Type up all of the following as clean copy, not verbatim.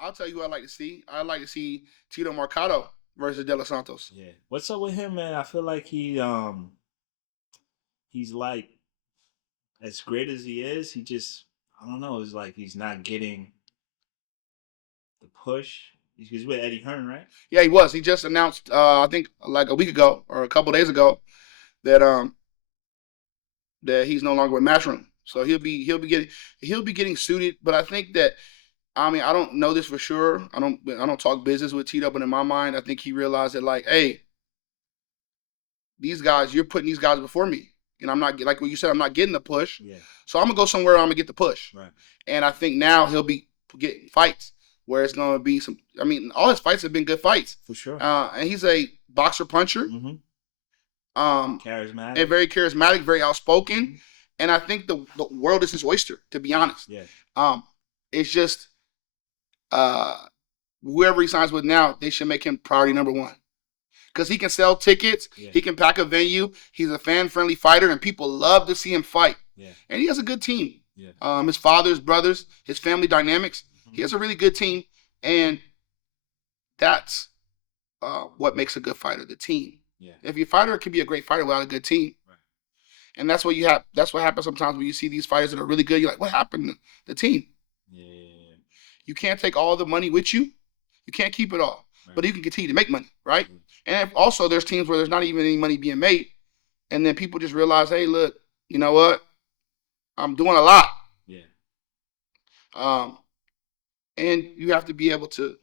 I'll tell you who I'd like to see. I'd like to see Tito Mercado versus De Los Santos. Yeah. What's up with him, man? I feel like he's like as great as he is, he just I don't know. It's like he's not getting the push. He's with Eddie Hearn, right? Yeah, he was. He just announced, I think, like a week ago or a couple days ago, that that he's no longer with Matchroom. So he'll be getting suited. But I think that I don't know this for sure. I don't talk business with Tito, but in my mind, I think he realized that like, hey, these guys, you're putting these guys before me, and I'm not like what you said. I'm not getting the push, Yeah. so I'm gonna go somewhere. I'm gonna get the push, Right. and I think now he'll be getting fights where it's gonna be some. I mean, all his fights have been good fights, For sure. and he's a boxer puncher, Mm-hmm. and Charismatic. very charismatic, very outspoken, Mm-hmm. and I think the world is his oyster. To be honest, Yeah. um, it's just uh, whoever he signs with now, they should make him priority number one. Because he can sell tickets, Yeah. he can pack a venue. He's a fan-friendly fighter, and people love to see him fight. Yeah. And he has a good team. Yeah. His father, his brothers, his family dynamics. Mm-hmm. He has a really good team, and that's what makes a good fighter, the team. Yeah. If your fighter can be a great fighter without a good team, Right. and that's what you have. That's what happens sometimes when you see these fighters that are really good. You're like, what happened to the team? Yeah. You can't take all the money with you. You can't keep it all, Right. but you can continue to make money, right? Mm. And also, there's teams where there's not even any money being made, and then people just realize, hey, look, you know what? I'm doing a lot, Yeah. um, and you have to be able to,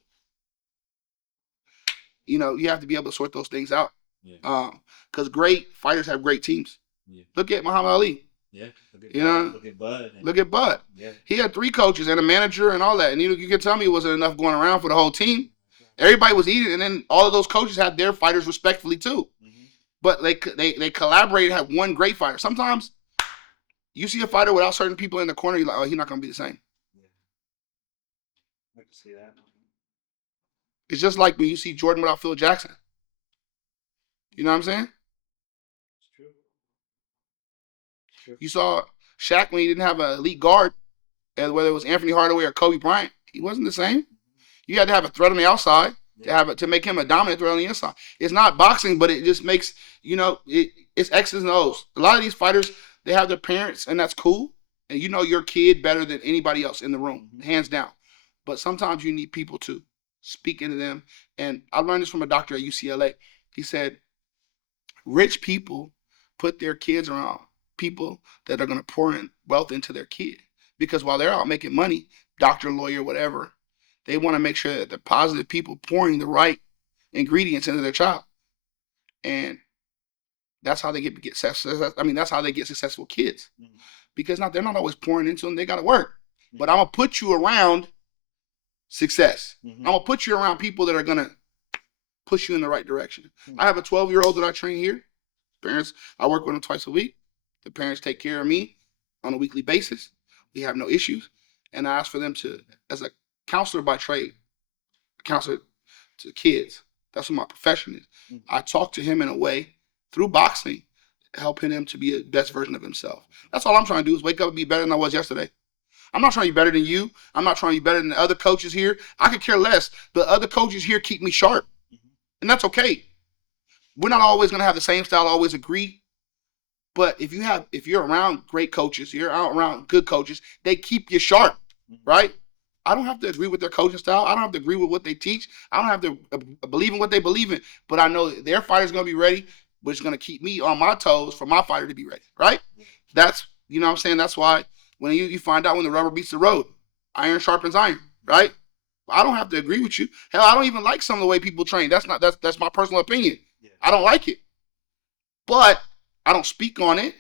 you have to be able to sort those things out, Yeah. because great fighters have great teams. Yeah. Look at Muhammad Ali. Yeah. Look at You know, Look at Bud. look at Bud. Yeah. He had 3 coaches and a manager and all that, and you can tell me it wasn't enough going around for the whole team. Everybody was eating, and then all of those coaches had their fighters respectfully too. Mm-hmm. But they collaborated, had one great fighter. Sometimes you see a fighter without certain people in the corner, you're like, oh, he's not gonna be the same. Yeah. I can see that. It's just like when you see Jordan without Phil Jackson. You know what I'm saying? It's true. It's true. You saw Shaq when he didn't have an elite guard, and whether it was Anthony Hardaway or Kobe Bryant, he wasn't the same. You had to have a threat on the outside to make him a dominant threat on the inside. It's not boxing, but it just makes it's X's and O's. A lot of these fighters, they have their parents, and that's cool. And you know your kid better than anybody else in the room, hands down. But sometimes you need people to speak into them. And I learned this from a doctor at UCLA. He said, rich people put their kids around people that are going to pour in wealth into their kid. Because while they're out making money, doctor, lawyer, whatever, they want to make sure that the positive people pouring the right ingredients into their child. And that's how they get success. I mean, that's how they get successful kids. Mm-hmm. Because they're not always pouring into them. They got to work. Mm-hmm. But I'm going to put you around success. Mm-hmm. I'm going to put you around people that are going to push you in the right direction. Mm-hmm. I have a 12-year-old that I train here. Parents, I work with them twice a week. The parents take care of me on a weekly basis. We have no issues. And I ask for them to, as a counselor by trade, counselor to kids. That's what my profession is. Mm-hmm. I talk to him in a way through boxing, helping him to be a best version of himself. That's all I'm trying to do is wake up and be better than I was yesterday. I'm not trying to be better than you. I'm not trying to be better than the other coaches here. I could care less. The other coaches here keep me sharp. Mm-hmm. And that's okay. We're not always going to have the same style, always agree. But if you're around great coaches, you're around good coaches, they keep you sharp, mm-hmm. right? I don't have to agree with their coaching style. I don't have to agree with what they teach. I don't have to believe in what they believe in. But I know their fighter's going to be ready, which is going to keep me on my toes for my fighter to be ready, right? That's, you know what I'm saying? That's why when you find out when the rubber meets the road, iron sharpens iron, right? I don't have to agree with you. Hell, I don't even like some of the way people train. That's my personal opinion. Yeah. I don't like it. But I don't speak on it.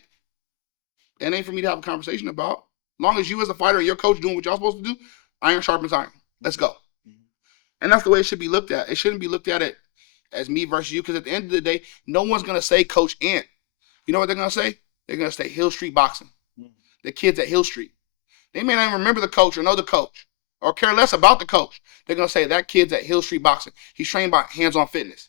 It ain't for me to have a conversation about. As long as you as a fighter and your coach doing what y'all supposed to do, iron sharpens iron. Let's go. Mm-hmm. And that's the way it should be looked at. It shouldn't be looked at it as me versus you, because at the end of the day, no one's going to say Coach Ant. You know what they're going to say? They're going to say Hill Street Boxing. Mm-hmm. The kids at Hill Street. They may not even remember the coach or know the coach or care less about the coach. They're going to say that kid's at Hill Street Boxing. He's trained by Hands-On Fitness.